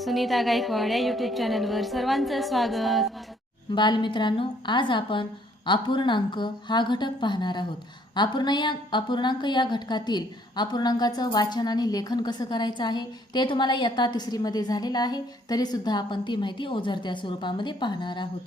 सुनीता गायकवाड या यूट्यूब चॅनलवर सर्वांचं स्वागत. बालमित्रांनो आज आपण अपूर्णांक हा घटक पाहणार आहोत. अपूर्ण या अपूर्णांक या घटकातील अपूर्णांकाचं वाचन आणि लेखन कसं करायचं आहे ते तुम्हाला इयत्ता तिसरीमध्ये झालेलं आहे तरीसुद्धा आपण ती माहिती ओझरत्या स्वरूपामध्ये पाहणार आहोत.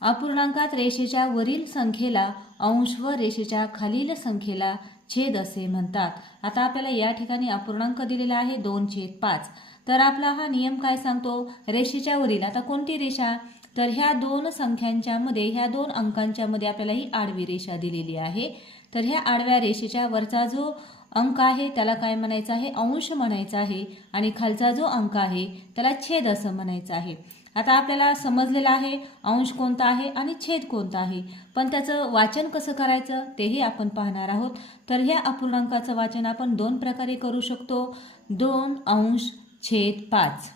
अपूर्णांकात रेषेच्या वरील संख्येला अंश व रेषेच्या खालील संख्येला छेद असे म्हणतात. आता आपल्याला या ठिकाणी अपूर्णांक दिलेला आहे दोन छेद पाच. तर आपला हा नियम काय सांगतो? रेषेच्या वरील. आता कोणती रेषा? तर ह्या दोन संख्यांच्या मध्ये ह्या दोन अंकांच्या मध्ये आपल्याला ही आडवी रेषा दिलेली आहे. तर ह्या आडव्या रेषेच्या वरचा जो अंक आहे त्याला काय म्हणायचं आहे? अंश म्हणायचा आहे. आणि खालचा जो अंक आहे त्याला छेद असं म्हणायचं आहे. आता आपल्याला समजलेलं आहे अंश कोणता आहे आणि छेद कोणता आहे. पण त्याचं वाचन कसं करायचं तेही आपण पाहणार आहोत. तर ह्या अपूर्णांकाचं वाचन आपण दोन प्रकारे करू शकतो. दोन अंश छेद पाच.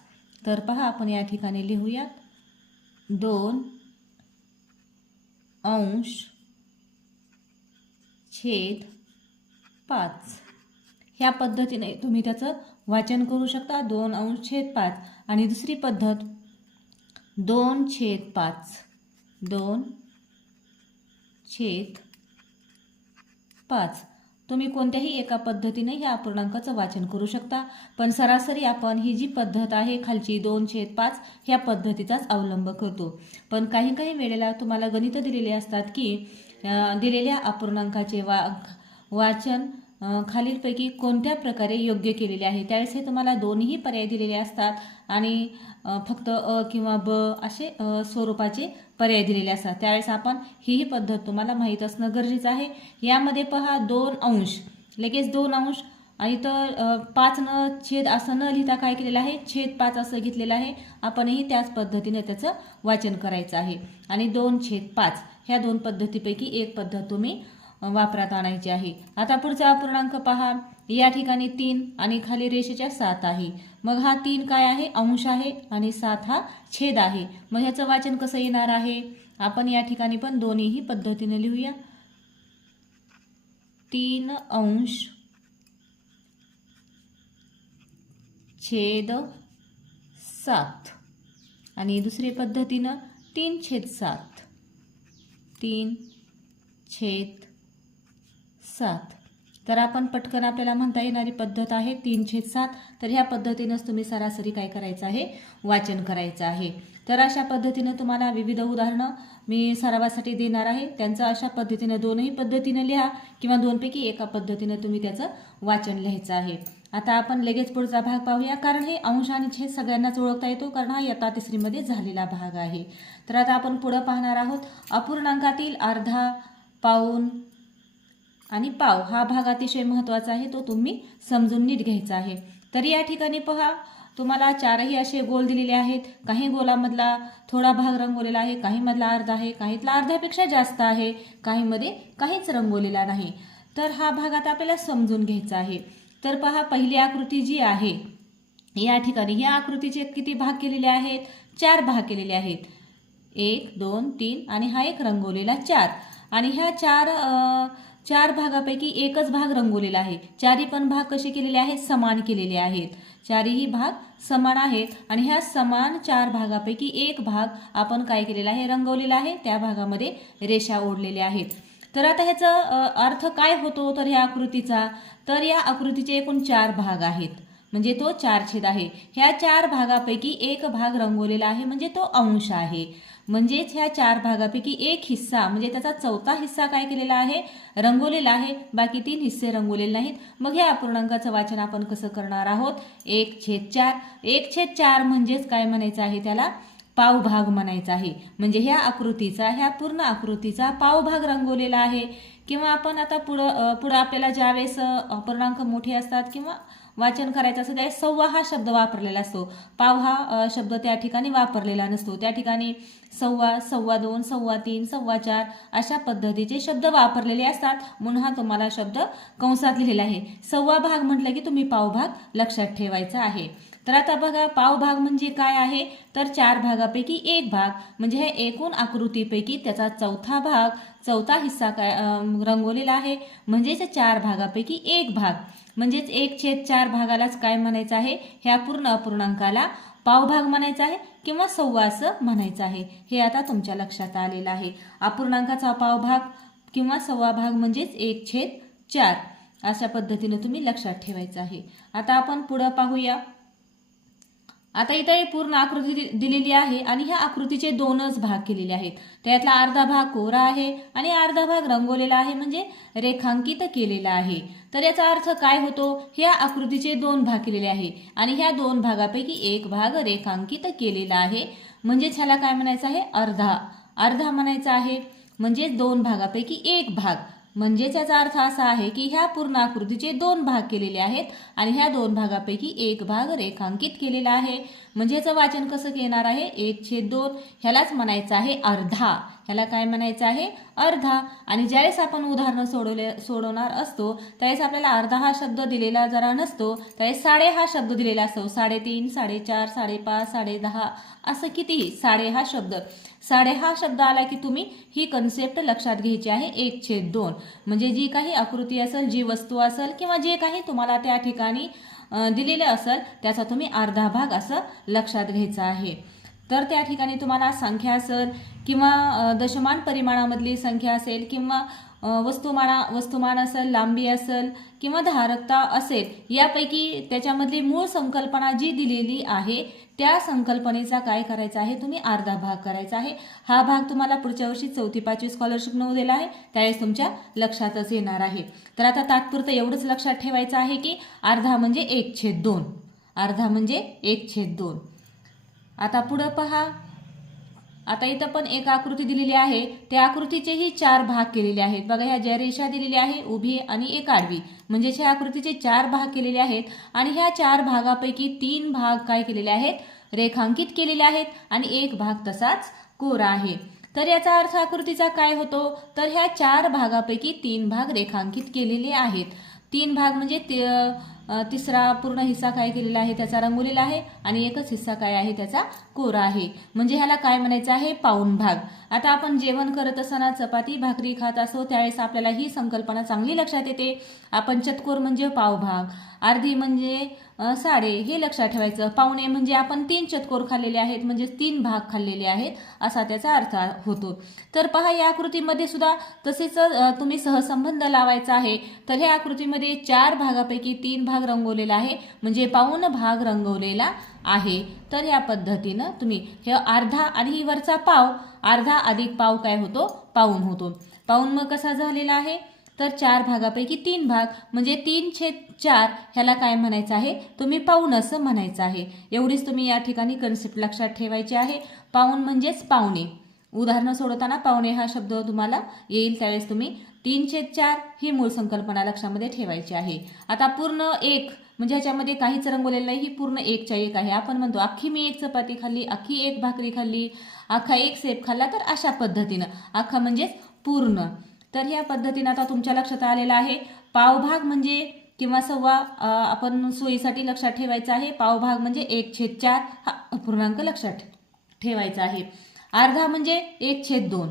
तर पहा आपण या ठिकाणी लिहूयात. दोन अंश छेद पाच. ह्या पद्धतीने तुम्ही त्याचं वाचन करू शकता. दोन अंश छेद पाच. आणि दुसरी पद्धत दोन छेद पाच. दोन छेद पाच. तुम्ही कोणत्याही एका पद्धतीने ह्या अपूर्णांकाचं वाचन करू शकता पण सरासरी आपण ही जी पद्धत आहे खालची दोन छेद पाच ह्या पद्धतीचाच अवलंब करतो. पण काही काही वेळेला तुम्हाला गणितं दिलेले असतात की दिलेल्या अपूर्णांकाचे वा वाचन खालीलपैकी कोणत्या प्रकारे योग्य केलेले आहे? त्यावेळेस हे तुम्हाला दोन्ही पर्याय दिलेले असतात आणि फक्त अ किंवा ब असे स्वरूपाचे पर्याय दिलेले असतात. त्यावेळेस आपण हीही पद्धत तुम्हाला माहीत असणं गरजेचं आहे. यामध्ये पहा दोन अंश. लगेच दोन अंश आणि तर पाच न छेद असं न लिहिता काय केलेलं आहे? छेद पाच असं घेतलेलं आहे. आपणही त्याच पद्धतीने त्याचं वाचन करायचं आहे. आणि दोन छेद पाच. ह्या दोन पद्धतीपैकी एक पद्धत तुम्ही वापरात आणायची आहे. आता पुढचा अपूर्णांक पहा. या ठिकाणी तीन आणि खाली रेषेच्या सात आहे. मग हा तीन काय आहे? अंश आहे आणि सात हा छेद आहे. मग ह्याचं वाचन कसं येणार आहे? आपण या ठिकाणी पण दोन्हीही पद्धतीने लिहूया. तीन अंश छेद सात. आणि दुसरी पद्धतीनं तीन छेद सात. तीन छेद सात. तर आपण पटकन आपल्याला म्हणता येणारी पद्धत आहे तीन छेद सात. तर ह्या पद्धतीनंच तुम्ही सरासरी काय करायचं आहे? वाचन करायचं आहे. तर अशा पद्धतीनं तुम्हाला विविध उदाहरणं मी सरावासाठी देणार आहे. त्यांचं अशा पद्धतीनं दोनही पद्धतीनं लिहा किंवा दोनपैकी एका पद्धतीनं तुम्ही त्याचं वाचन लिहायचं आहे. आता आपण लगेच पुढचा भाग पाहूया कारण हे अंश आणि छेद सगळ्यांनाच ओळखता येतो कारण हा यता तिसरीमध्ये झालेला भाग आहे. तर आता आपण पुढं पाहणार आहोत. अपूर्णांकातील अर्धा पाऊन आणि पाव हा भाग अतिशय महत्त्वाचा आहे तो तुम्ही समजून नीट घ्यायचा आहे. तर या ठिकाणी पहा तुम्हाला चारही असे गोल दिलेले आहेत. काही गोलामधला थोडा भाग रंगवलेला आहे काहीमधला अर्धा आहे काहीतला अर्ध्यापेक्षा जास्त आहे काहीमध्ये काहीच रंगवलेला नाही. तर हा भाग आता आपल्याला समजून घ्यायचा आहे. तर पहा पहिली आकृती जी आहे या ठिकाणी या आकृतीचे किती भाग केलेले आहेत? चार भाग केलेले आहेत. एक दोन तीन आणि हा एक रंगवलेला चार. आणि ह्या चार आ, चार भागापैकी एकच भाग रंगवलेला आहे. चारी पण भाग कसे केलेले आहेत? समान केलेले आहेत. चारीही भाग समान आहेत आणि ह्या समान चार भागापैकी एक भाग आपण काय केलेला आहे? रंगवलेला आहे. त्या भागामध्ये रेषा ओढलेल्या आहेत. तर आता ह्याचा अर्थ काय होतो? तर ह्या आकृतीचा तर या आकृतीचे एकूण चार भाग आहेत. म्हणजे तो चार छेद आहे. ह्या चार भागापैकी एक भाग रंगवलेला आहे. म्हणजे तो अंश आहे. म्हणजेच ह्या चार भागापैकी एक हिस्सा म्हणजे त्याचा चौथा हिस्सा काय केलेला आहे? रंगवलेला आहे. बाकी तीन हिस्से रंगवलेले नाहीत. मग ह्या अपूर्णांकाचं वाचन आपण कसं करणार आहोत? एक छेद चार. एक छेद चार म्हणजेच काय म्हणायचं आहे त्याला? पावभाग म्हणायचा आहे. म्हणजे ह्या आकृतीचा ह्या पूर्ण आकृतीचा पावभाग रंगवलेला आहे. किंवा आपण आता पुढं पुढं आपल्याला ज्यावेळेस अपूर्णांक मोठे असतात किंवा वाचन करायचं असतं त्या सव्वा हा शब्द वापरलेला असतो. पाव हा शब्द त्या ठिकाणी वापरलेला नसतो. त्या ठिकाणी सव्वा सव्वा दोन सव्वा तीन सव्वा चार अशा पद्धतीचे शब्द वापरलेले असतात. म्हणून हा तुम्हाला शब्द कंसात लिहिलेला आहे. सव्वा भाग म्हटलं की तुम्ही पावभाग लक्षात ठेवायचा आहे. तर आता बघा पावभाग म्हणजे काय आहे? तर चार भागापैकी एक भाग म्हणजे हे एकूण आकृतीपैकी त्याचा चौथा भाग चौथा हिस्सा काय रंगवलेला आहे. म्हणजेच चार भागापैकी एक भाग. म्हणजेच एक छेद चार भागालाच काय म्हणायचं आहे? ह्या पूर्ण अपूर्णांकाला पावभाग म्हणायचा आहे किंवा सव्वा असं म्हणायचं आहे. हे आता तुमच्या लक्षात आलेलं आहे. अपूर्णांकाचा पावभाग किंवा सव्वा भाग म्हणजेच एक छेद चार. अशा पद्धतीनं तुम्ही लक्षात ठेवायचं आहे. आता आपण पुढं पाहूया. आता इथं पूर्ण आकृती दि- दिलेली आहे आणि ह्या आकृतीचे दोनच भाग केलेले आहेत. त्यातला अर्धा भाग कोरा आहे आणि अर्धा भाग रंगवलेला आहे म्हणजे रेखांकित केलेला आहे. तर याचा अर्थ काय होतो? ह्या आकृतीचे दोन भाग केलेले आहे आणि ह्या दोन भागापैकी एक भाग रेखांकित केलेला आहे. म्हणजेच ह्याला काय म्हणायचं आहे? अर्धा. अर्धा म्हणायचा आहे म्हणजेच दोन भागापैकी एक भाग. म्हणजेच याचा अर्थ असा आहे की ह्या पूर्ण आकृतीचे दोन भाग केलेले आहेत आणि ह्या दोन भागापैकी एक भाग रेखांकित केलेला आहे. म्हणजे याचं वाचन कसं येणार आहे? एक छेद दोन. ह्यालाच म्हणायचं आहे अर्धा. ह्याला काय म्हणायचं आहे? अर्धा. आणि ज्यावेळेस आपण उदाहरणं सोडवले सोडवणार असतो त्यावेळेस आपल्याला अर्धा हा शब्द दिलेला जरा नसतो त्यावेळेस साडे हा शब्द दिलेला असतो. साडेतीन साडेचार साडेपाच साडेदहा असं कितीही साडे हा शब्द. साडे हा शब्द आला की तुम्ही ही कन्सेप्ट लक्षात घ्यायची आहे. एक छेद दोन. म्हणजे जी काही आकृती असेल जी वस्तू असेल किंवा जे काही तुम्हाला त्या ठिकाणी दिलेले दिलेलं असेल त्याचा तुम्ही अर्धा भाग असं लक्षात घ्यायचा आहे. तर त्या ठिकाणी तुम्हाला संख्या असेल किंवा दशमान परिमाणामधली संख्या असेल किंवा वस्तुमाना वस्तुमान असेल लांबी असेल किंवा धारकता असेल यापैकी त्याच्यामधली मूळ संकल्पना जी दिलेली आहे त्या संकल्पनेचा काय करायचा आहे तुम्ही अर्धा भाग करायचा आहे. हा भाग तुम्हाला पुढच्या वर्षी चौथी पाचवी स्कॉलरशिप नऊ दिला आहे त्यावेळेस तुमच्या लक्षातच येणार आहे. तर आता तात्पुरतं एवढंच लक्षात ठेवायचं आहे की अर्धा म्हणजे एक छेद दोन. अर्धा म्हणजे एक छेद दोन. आता पुढं पहा. आता इथं पण एक आकृती दिलेली आहे. त्या आकृतीचेही चार भाग केलेले आहेत. बघा ह्या ज्या रेषा दिलेली आहे उभी आणि एक आडवी. म्हणजे ह्या आकृतीचे चार भाग केलेले आहेत आणि ह्या चार भागापैकी तीन भाग काय केलेले आहेत? रेखांकित केलेले आहेत आणि एक भाग तसाच कोरा आहे. तर याचा अर्थ आकृतीचा काय होतो? तर ह्या चार भागापैकी तीन भाग रेखांकित केलेले आहेत. तीन भाग म्हणजे ते- तिसरा पूर्ण हिस्सा काय केलेला आहे? त्याचा रंगवलेला आहे आणि एकच हिस्सा काय आहे? त्याचा कोरा आहे. म्हणजे ह्याला काय म्हणायचं आहे? पाऊन भाग. आता आपण जेवण करत असताना चपाती भाकरी खात असतो त्यावेळेस आपल्याला ही संकल्पना चांगली लक्षात येते. आपण चतकोर म्हणजे पावभाग अर्धी म्हणजे साडे हे लक्षात ठेवायचं. पाहुणे म्हणजे आपण तीन चतकोर खाल्लेले आहेत म्हणजे तीन भाग खाल्लेले आहेत असा त्याचा अर्थ होतो. तर पहा या आकृतीमध्ये सुद्धा तसेच तुम्ही सहसंबंध लावायचा आहे. तर ह्या आकृतीमध्ये चार भागापैकी तीन भाग रंगवलेला आहे. म्हणजे पाऊन भाग रंगवलेला आहे. तर या पद्धतीनं तुम्ही हे अर्धा आणि वरचा पाव अर्धा अधिक पाव काय होतो? पाऊन होतो. पाऊन मग कसा झालेला आहे? तर चार भागापैकी तीन भाग. म्हणजे तीन छेद चार ह्याला काय म्हणायचं आहे? तुम्ही पाऊन असं म्हणायचं आहे. एवढीच तुम्ही या ठिकाणी कन्सेप्ट लक्षात ठेवायची आहे. पाऊन म्हणजेच पावणे. उदाहरणं सोडवताना पाहुणे हा शब्द तुम्हाला येईल. त्यावेळेस तुम्ही तीन छेद चार ही मूळ संकल्पना लक्षामध्ये ठेवायची आहे. आता पूर्ण एक म्हणजे ह्याच्यामध्ये काहीच रंगवलेलं नाही ही पूर्ण एकच्या एक आहे. आपण म्हणतो अख्खी मी एक चपाती खाल्ली अख्खी एक भाकरी खाल्ली अख्खा एक सेप खाल्ला तर अशा पद्धतीनं. अख्खा म्हणजेच पूर्ण. तर ह्या पद्धतीनं आता तुमच्या लक्षात आलेलं आहे. पावभाग म्हणजे किंवा सव्वा आपण सोयीसाठी लक्षात ठेवायचा आहे. पावभाग म्हणजे एक छेद चार हा पूर्णांक लक्षात ठेवायचा आहे. अर्धा म्हणजे एक छेद दोन.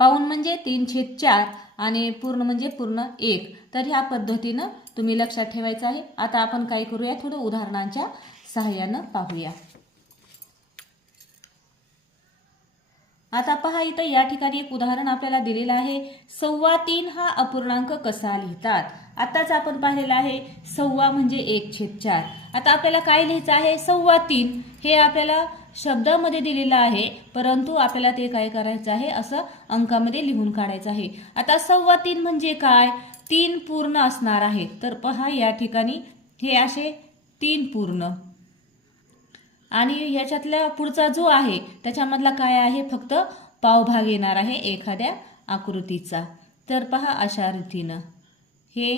पाऊन म्हणजे तीन छेद चार आणि पूर्ण म्हणजे पूर्ण एक. तर ह्या पद्धतीनं तुम्ही लक्षात ठेवायचं आहे. आता आपण काय करूया? थोडं उदाहरणांच्या सहाय्यानं पाहूया. आता पहा इथं या ठिकाणी एक उदाहरण आपल्याला दिलेलं आहे. सव्वा तीन हा अपूर्णांक कसा लिहितात? आताच आपण पाहिलेला आहे सव्वा म्हणजे एक छेद चार. आता आपल्याला काय लिहायचं आहे? सव्वा तीन. हे आपल्याला शब्दामध्ये दिलेला आहे परंतु आपल्याला ते काय करायचं आहे? असं अंकामध्ये लिहून काढायचं आहे. आता सव्वा तीन म्हणजे काय? तीन पूर्ण असणार आहे. तर पहा या ठिकाणी हे असे तीन पूर्ण. आणि ह्याच्यातल्या पुढचा जो आहे त्याच्यामधला काय आहे? फक्त पावभाग येणार आहे एखाद्या आकृतीचा. तर पहा अशा रीतीनं. हे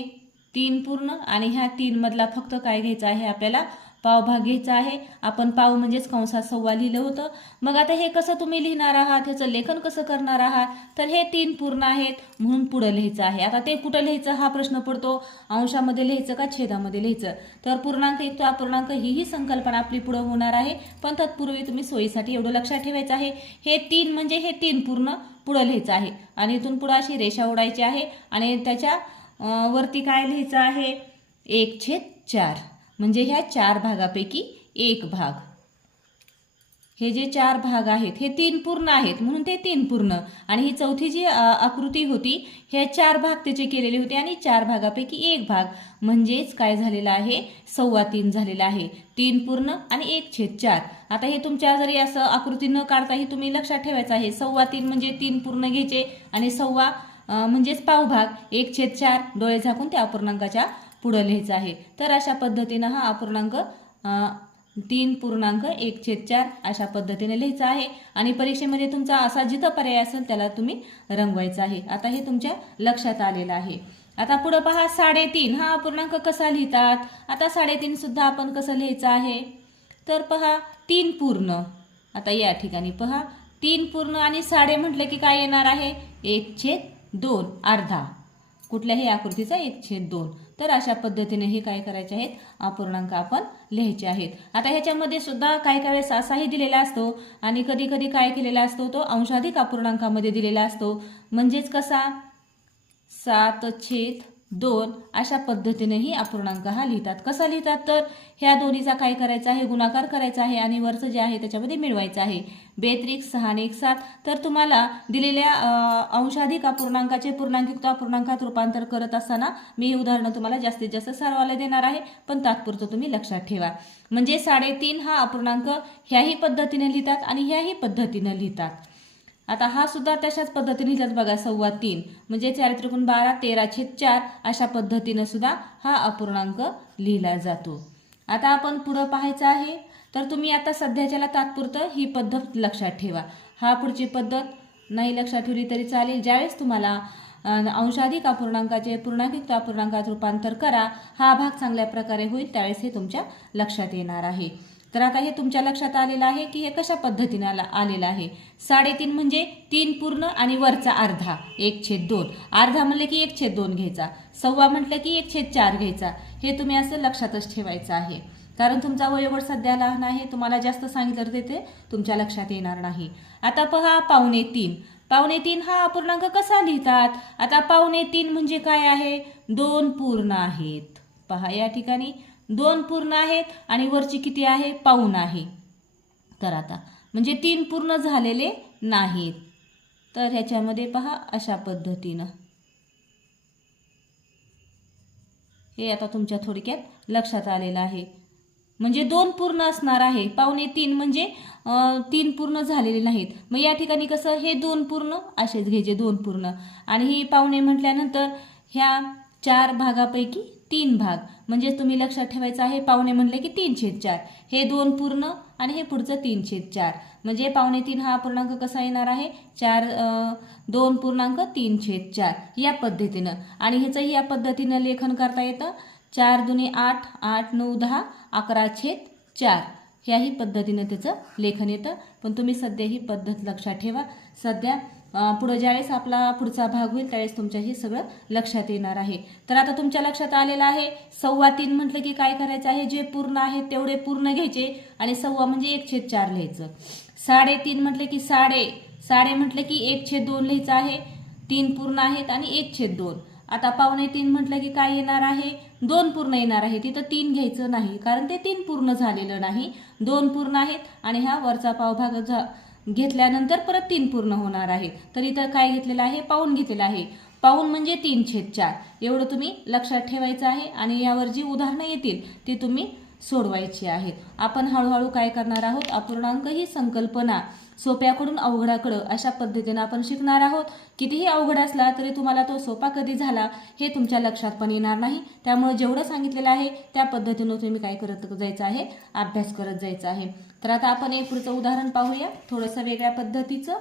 तीन पूर्ण आणि ह्या तीनमधला फक्त काय घ्यायचं आहे? आपल्याला पावभाग घ्यायचा आहे. आपण पाव म्हणजेच कंसात सव्वा लिहिलं होतं. मग आता हे कसं तुम्ही लिहिणार आहात? ह्याचं लेखन कसं करणार आहात? तर हे तीन पूर्ण आहेत म्हणून पुढं लिहायचं आहे. आता ते कुठं लिहायचं हा प्रश्न पडतो? अंशामध्ये लिहायचं का छेदामध्ये लिहायचं? तर पूर्णांक युक्त अपूर्णांक ही ही संकल्पना आपली पुढं होणार आहे. पण तत्पूर्वी तुम्ही सोयीसाठी एवढं लक्षात ठेवायचं आहे. हे तीन म्हणजे हे तीन पूर्ण पुढं लिहायचं आहे. आणि इथून पुढं अशी रेषा ओढायची आहे. आणि त्याच्या वरती काय लिहायचं आहे? एक छेद चार. म्हणजे ह्या चार भागापैकी एक भाग. हे जे चार भाग आहेत हे तीन पूर्ण आहेत म्हणून ते तीन पूर्ण. आणि ही चौथी जी आकृती होती हे चार भाग त्याचे केलेले होते आणि चार भागापैकी एक भाग. म्हणजेच काय झालेला आहे? सव्वा तीन झालेला आहे. तीन पूर्ण आणि एक छेद चार. आता हे तुमच्या जरी असं आकृती न काढताही तुम्ही लक्षात ठेवायचं आहे. सव्वा तीन म्हणजे तीन पूर्ण घ्यायचे आणि सव्वा म्हणजेच पावभाग एक छेद चार डोळे झाकून त्या अपूर्णांकाच्या पुढं लिहायचं आहे. तर अशा पद्धतीनं हा अपूर्णांक तीन पूर्णांक एक छेद चार अशा पद्धतीने लिहायचा आहे. आणि परीक्षेमध्ये तुमचा असा जिथं पर्याय असेल त्याला तुम्ही रंगवायचा आहे. आता हे तुमच्या लक्षात आलेलं आहे. आता पुढं पहा साडेतीन. हा अपूर्णांक कसा लिहितात? आता साडेतीन सुद्धा आपण कसं लिहायचं आहे? तर पहा तीन पूर्ण. आता या ठिकाणी पहा तीन पूर्ण आणि साडे म्हटलं की काय येणार आहे? एक छेद दोन अर्धा. कुठल्याही आकृतीचा एक छेद दोन. तर अशा पद्धतीने हे काय करायचे आहेत? अपूर्णांक आपण लिहायचे आहेत. आता ह्याच्यामध्ये सुद्धा काही काही वेळेस असाही दिलेला असतो आणि कधी कधी काय केलेला असतो? तो अंशाधिक अपूर्णांकामध्ये दिलेला असतो. म्हणजेच कसा? सात छेद दोन अशा पद्धतीनेही अपूर्णांक हा लिहितात. कसा लिहितात तर ह्या दोन्हीचा काय करायचा आहे? गुणाकार करायचा आहे आणि वरचं जे आहे त्याच्यामध्ये मिळवायचं आहे. बेत्रिक सहा आणि एक सात. तर तुम्हाला दिलेल्या अंशाधिक अपूर्णांकाचे पूर्णांकयुक्त अपूर्णांकात रूपांतर करत असताना मी हे उदाहरणं तुम्हाला जास्तीत जास्त सर्वाला देणार आहे पण तात्पुरतं तुम्ही लक्षात ठेवा. म्हणजे साडेतीन हा अपूर्णांक ह्याही पद्धतीने लिहितात आणि ह्याही पद्धतीनं लिहितात. आता हा सुद्धा तशाच पद्धतीने लिहिलाच बघा सव्वा तीन. म्हणजे चार त्रिकोण बारा तेरा छेद चार अशा पद्धतीनं सुद्धा हा अपूर्णांक लिहिला जातो. आता आपण पुढं पाहायचं आहे. तर तुम्ही आता सध्याच्याला तात्पुरतं ही पद्धत लक्षात ठेवा. हा पुढची पद्धत नाही लक्षात ठेवली तरी चालेल. ज्यावेळेस तुम्हाला अंशाधिक अपूर्णांकाचे पूर्णांकित अपूर्णांकात रूपांतर करा हा भाग चांगल्या प्रकारे होईल त्यावेळेस हे तुमच्या लक्षात येणार आहे. तर आता हे तुमच्या लक्षात आलेलं आहे की हे कशा पद्धतीने आला आलेलं आहे? साडेतीन म्हणजे तीन पूर्ण आणि वरचा अर्धा एक छेद दोन. अर्धा म्हणलं की एक छेद दोन घ्यायचा. सव्वा म्हटलं की एक छेद चार घ्यायचा. हे तुम्ही असं लक्षातच ठेवायचं आहे. कारण तुमचा वयोगट सध्या लहान आहे तुम्हाला जास्त सांगितलं तर ते तुमच्या लक्षात येणार नाही. आता पहा पावणे तीन. पावणे तीन हा अपूर्णांक कसा लिहितात? आता पावणे तीन म्हणजे काय आहे? दोन पूर्ण आहेत. पहा या ठिकाणी. दोन पूर्ण आहेत आणि वरची किती आहे? पाऊन आहे. तर आता म्हणजे तीन पूर्ण झालेले नाहीत. तर ह्याच्यामध्ये पहा अशा पद्धतीनं. हे आता तुमच्या थोडक्यात लक्षात आलेलं आहे. म्हणजे दोन पूर्ण असणार आहे. पावणे तीन म्हणजे तीन पूर्ण झालेले नाहीत. मग या ठिकाणी कसं हे दोन पूर्ण असेच घ्यायचे दोन पूर्ण. आणि ही पावणे म्हटल्यानंतर ह्या चार भागापैकी तीन भाग. म्हणजे तुम्ही लक्षात ठेवायचं आहे पावणे म्हणले की तीन छेद चार. हे दोन पूर्ण आणि हे पुढचं तीन छेद चार. म्हणजे पावणे तीन हा पूर्णांक कसा येणार आहे? चार दोन पूर्णांक तीन छेद चार. या पद्धतीनं. आणि ह्याचंही या पद्धतीनं लेखन करता येतं. चार दुने आठ आठ नऊ दहा अकरा छेद चार. ह्याही पद्धतीनं त्याचं लेखन येतं. पण तुम्ही सध्या ही पद्धत लक्षात ठेवा. सध्या पुढं ज्यावेळेस आपला पुढचा भाग होईल त्यावेळेस तुमच्या हे सगळं लक्षात येणार आहे. तर आता तुमच्या लक्षात आलेलं आहे सव्वा तीन म्हटलं की काय करायचं आहे? जे पूर्ण आहे तेवढे पूर्ण घ्यायचे आणि सव्वा म्हणजे एक छेद चार लिहायचं. साडेतीन म्हटलं की साडे साडे म्हटलं की एक छेद दोन लिहायचं आहे. तीन पूर्ण आहेत आणि एक छेद दोन. आता पावणे तीन म्हटलं की काय येणार आहे? दोन पूर्ण येणार आहे तिथं तीन घ्यायचं नाही कारण ते तीन पूर्ण झालेलं नाही. दोन पूर्ण आहेत आणि हा वरचा पावभाग झा घेतल्यानंतर परत तीन पूर्ण होणार आहे. तर इथं काय घेतलेलं आहे? पाऊन घेतलेलं आहे. पाऊन म्हणजे तीन छेद चार एवढं तुम्ही लक्षात ठेवायचं आहे आणि यावर जी उदाहरणं येतील ती तुम्ही सोडवायची आहेत. आपण हळूहळू काय करणार आहोत? अपूर्णांक ही संकल्पना सोप्याकडून अवघडाकडं अशा पद्धतीनं आपण शिकणार आहोत. कितीही अवघड असला तरी तुम्हाला तो सोपा कधी झाला हे तुमच्या लक्षात पण येणार नाही. त्यामुळे जेवढं सांगितलेलं आहे त्या पद्धतीनं तुम्ही काय करत जायचं आहे? अभ्यास करत जायचा आहे. तर आता आपण एक पुढचं उदाहरण पाहूया. थोडंसं वेगळ्या पद्धतीचं.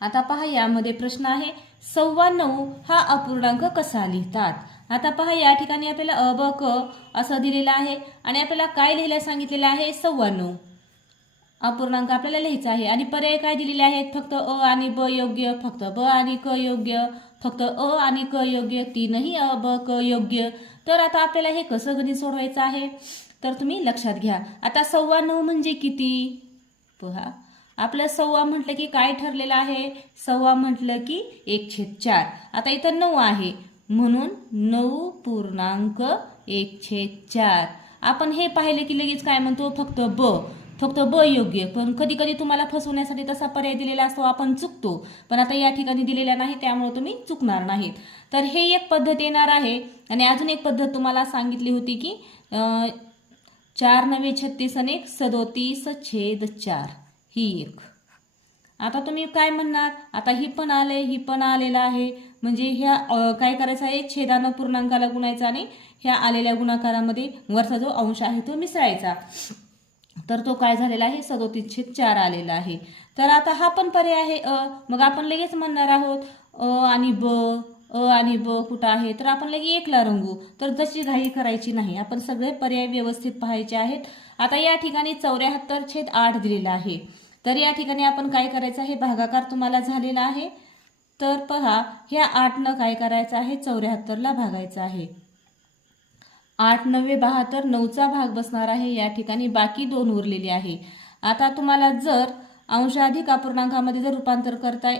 आता पहा यामध्ये प्रश्न आहे सव्वा नऊ हा अपूर्णांक कसा लिहितात? आता पहा या ठिकाणी आपल्याला अ ब क असं दिलेलं आहे आणि आपल्याला काय लिहायला सांगितलेलं आहे? सव्वाण्णव अपूर्णांक आपल्याला लिहायचा आहे. आणि पर्याय काय दिलेले आहेत? फक्त अ आणि ब योग्य फक्त ब आणि क योग्य फक्त अ आणि क योग्य तीनही अ ब क योग्य. तर आता आपल्याला हे कसं गणित सोडवायचं आहे? तर तुम्ही लक्षात घ्या. आता सव्वा नऊ म्हणजे किती? पहा. आपलं सव्वा म्हटलं की काय ठरलेलं आहे? सव्वा म्हटलं की एक छेद चार. आता इथं नऊ आहे. म्हणून नऊ पूर्णांक एक छेद चार. आपण हे पाहिले की लगेच काय म्हणतो? फक्त ब. फक्त ब योग्य. पण कधी कधी तुम्हाला फसवण्यासाठी तसा पर्याय दिलेला असतो आपण चुकतो. पण आता या ठिकाणी दिलेला नाही त्यामुळे तुम्ही चुकणार नाहीत. तर हे एक पद्धत येणार आहे. आणि अजून एक पद्धत तुम्हाला सांगितली होती की चार नवे छत्तीस आणि एक सदोतीस छेद चार. ही एक. आता तुम्ही काय म्हणणार? आता ही पण आले ही पण आलेलं आहे. म्हणजे ह्या काय करायचं आहे? छेदानं पूर्णांकाला गुणायचा आणि ह्या आलेल्या गुणाकारामध्ये वरचा जो अंश आहे तो मिसळायचा. तर तो काय झालेला आहे? सदोतीस छेद चार आलेला आहे. तर आता हा पण पर्याय आहे अ मग आपण लगेच म्हणणार आहोत अ आणि ब अ आणि ब कुठं आहे? तर आपण लगे एकला रंगू तर जशी घाई करायची नाही. आपण सगळे पर्याय व्यवस्थित पाहायचे आहेत. आता या ठिकाणी चौऱ्याहत्तर छेद आठ दिलेला आहे. तर या ठिकाणी आपण काय करायचं आहे? भागाकार तुम्हाला झालेला आहे. तर पहा ह्या आठनं काय करायचं आहे? चौऱ्याहत्तरला भागायचं आहे. आठ नव्वे बहात्तर नऊचा भाग बसणार आहे. या ठिकाणी बाकी दोन उरलेले आहे. आता तुम्हाला जर अंशाधिक अपूर्णांकामध्ये जर रूपांतर करता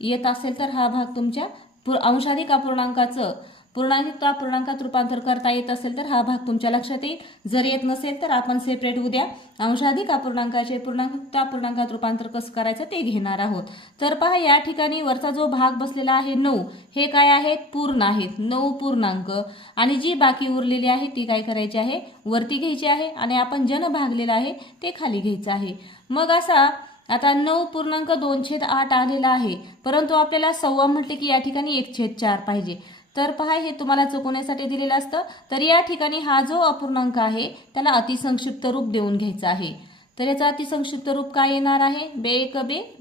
येत असेल तर हा भाग तुमच्या पु अंशाधिक अपूर्णांकाचं पूर्णांक पूर्णांकात रूपांतर करता येत असेल तर हा भाग तुमच्या लक्षात येईल. जर येत नसेल तर आपण सेपरेट उद्या अंशाधिक अपूर्णांकाचे पूर्णांक पूर्णांकात रूपांतर कसं करायचं ते घेणार आहोत. तर पहा या ठिकाणी वरचा जो भाग बसलेला आहे नऊ हे काय आहेत? पूर्ण आहेत. नऊ पूर्णांक. आणि जी बाकी उरलेली आहे ती काय करायची आहे? वरती घ्यायची आहे आणि आपण जन भागलेलं आहे ते खाली घ्यायचं आहे. मग असा आता नऊ पूर्णांक दोन छेद आठ आलेला आहे. परंतु आपल्याला सव्वा म्हटले की या ठिकाणी एक छेद चार पाहिजे. तर पहा हे तुम्हाला चुकवण्यासाठी दिलेलं असतं. तर या ठिकाणी हा जो अपूर्णांक आहे त्याला अतिसंक्षिप्त रूप देऊन घ्यायचा आहे. तर याचं अतिसंक्षिप्त रूप काय येणार आहे? बे एक बे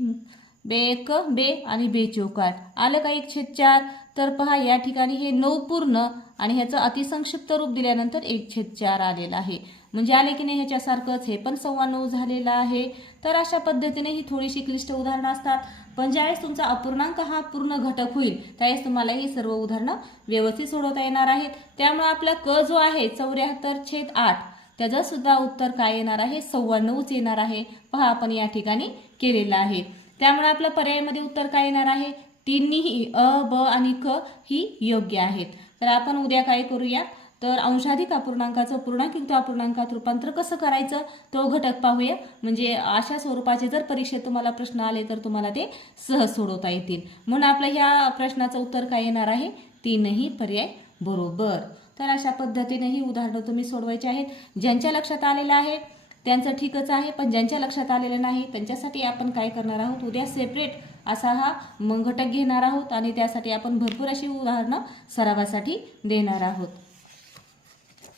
बे एक बे आणि बे चौकार. आलं का एक छेद चार? तर पहा या ठिकाणी हे नऊ पूर्ण आणि ह्याचं अतिसंक्षिप्त रूप दिल्यानंतर एक छेद चार आलेलं आहे. म्हणजे आले की नाही ह्याच्यासारखंच? हे पण सव्वा नऊ झालेलं आहे. तर अशा पद्धतीने ही थोडीशी क्लिष्ट उदाहरणं असतात. पण ज्यावेळेस तुमचा अपूर्णांक हा पूर्ण घटक होईल त्यावेळेस तुम्हाला ही सर्व उदाहरणं व्यवस्थित सोडवता येणार आहेत. त्यामुळे आपला क जो आहे चौऱ्याहत्तर छेद आठ त्याचं सुद्धा उत्तर काय येणार आहे? सव्वा नऊच येणार आहे. पहा आपण या ठिकाणी केलेलं आहे. त्यामुळे आपलं पर्यायामध्ये उत्तर काय येणार आहे? तिन्ही अ ब आणि क ही योग्य आहेत. तर आपण उद्या काय करूया? तर अंशाधिक अपूर्णांकाचं पूर्णांकयुक्त अपूर्णांकात रूपांतर कसं करायचं? तो घटक पाहूया. म्हणजे अशा स्वरूपाचे जर परीक्षेत तुम्हाला प्रश्न आले तर तुम्हाला ते सहज सोडवता येतील. म्हणून आपलं ह्या प्रश्नाचं उत्तर काय येणार आहे? तीनही पर्याय बरोबर. तर अशा पद्धतीने ही उदाहरणं तुम्ही सोडवायची आहेत. ज्यांच्या लक्षात आलेलं आहे त्यांचं ठीकच आहे पण ज्यांच्या लक्षात आलेलं नाही त्यांच्यासाठी आपण काय करणार आहोत? उद्या सेपरेट असा हा मग घटक घेणार आहोत आणि त्यासाठी आपण भरपूर अशी उदाहरणं सरावासाठी देणार आहोत.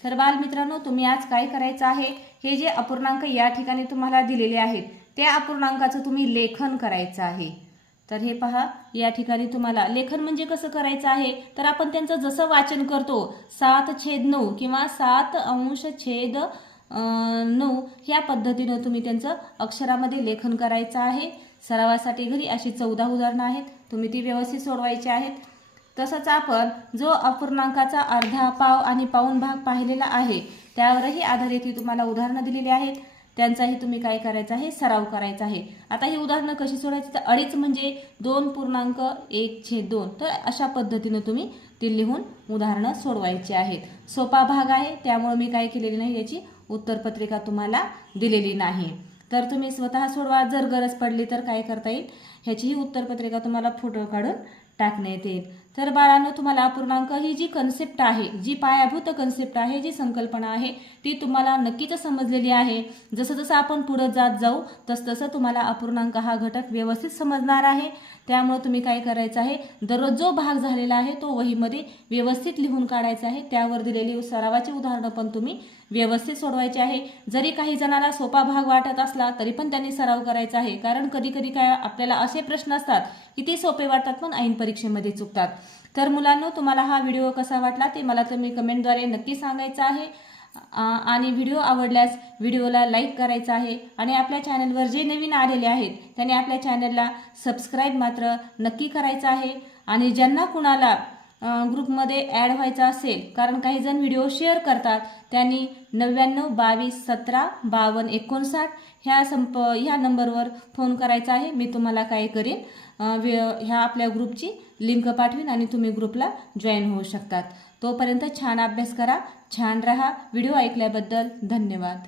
तर बालमित्रांनो तुम्ही आज काय करायचं आहे? हे जे अपूर्णांक या ठिकाणी तुम्हाला दिलेले आहेत त्या अपूर्णांकाचं तुम्ही लेखन करायचं आहे. तर हे पहा या ठिकाणी तुम्हाला लेखन म्हणजे कसं करायचं आहे? तर आपण त्यांचं जसं वाचन करतो सात छेद नऊ किंवा सात अंश छेद नऊ ह्या पद्धतीनं तुम्ही त्यांचं अक्षरामध्ये लेखन करायचं आहे. सरावासाठी घरी अशी चौदा उदाहरणं आहेत. तुम्ही ती व्यवस्थित सोडवायची आहेत. तसंच आपण जो अपूर्णांकाचा अर्धा पाव आणि पाऊण भाग पाहिलेला आहे त्यावरही आधारित ही तुम्हाला उदाहरणं दिलेली आहेत. त्यांचाही तुम्ही काय करायचं आहे? सराव करायचा आहे. आता ही उदाहरणं कशी सोडायची तर अडीच म्हणजे दोन पूर्णांक एक छे दोन. तर अशा पद्धतीनं तुम्ही ती लिहून उदाहरणं सोडवायची आहेत. सोपा भाग आहे. त्यामुळे मी काय केलेली नाही याची उत्तरपत्रिका तुम्हाला दिलेली नाही. तर तुम्ही स्वतः सोडवा. जर गरज पडली तर काय करता येईल? ह्याचीही उत्तरपत्रिका तुम्हाला फोटो काढून टाकण्यात येईल. तर बाळांनो तुम्हाला अपूर्णांक ही जी कन्सेप्ट आहे जी पायाभूत कन्सेप्ट आहे जी संकल्पना आहे ती तुम्हाला नक्कीच समजलेली आहे. जसं जसं आपण पुढं जात जाऊ तसं तसं तुम्हाला अपूर्णांक हा घटक व्यवस्थित समजणार आहे. त्यामुळे तुम्ही काय करायचं आहे दररोज जो भाग झालेला आहे तो वहीमध्ये व्यवस्थित लिहून काढायचा आहे. त्यावर दिलेली सरावाची उदाहरणं पण तुम्ही व्यवस्थित सोडवायचे आहे. जरी काही जणांना सोपा भाग वाटत असला तरी पण त्यांनी सराव करायचा आहे. कारण कधी कधी काय आपल्याला असे प्रश्न असतात की ते सोपे वाटतात पण ऐन परीक्षेमध्ये चुकतात. तर मुलांनो तुम्हाला हा व्हिडिओ कसा वाटला ते मला तुम्ही कमेंटद्वारे नक्की सांगायचं आहे. आणि व्हिडिओ आवडल्यास व्हिडिओला लाईक करायचा आहे. आणि आपल्या चॅनलवर जे नवीन आलेले आहेत त्यांनी आपल्या चॅनलला सबस्क्राईब मात्र नक्की करायचं आहे. आणि ज्यांना कुणाला ग्रुपमध्ये ॲड व्हायचं असेल कारण काही जण व्हिडिओ शेअर करतात त्यांनी नव्याण्णव बावीस सतरा बावन्न एकोणसाठ ह्या संप ह्या नंबरवर फोन करायचा आहे. मी तुम्हाला काय करेन? ह्या आपल्या ग्रुपची लिंक पाठवीन आणि तुम्ही ग्रुपला जॉईन होऊ शकतात. तोपर्यंत छान अभ्यास करा छान रहा. व्हिडिओ ऐकल्याबद्दल धन्यवाद.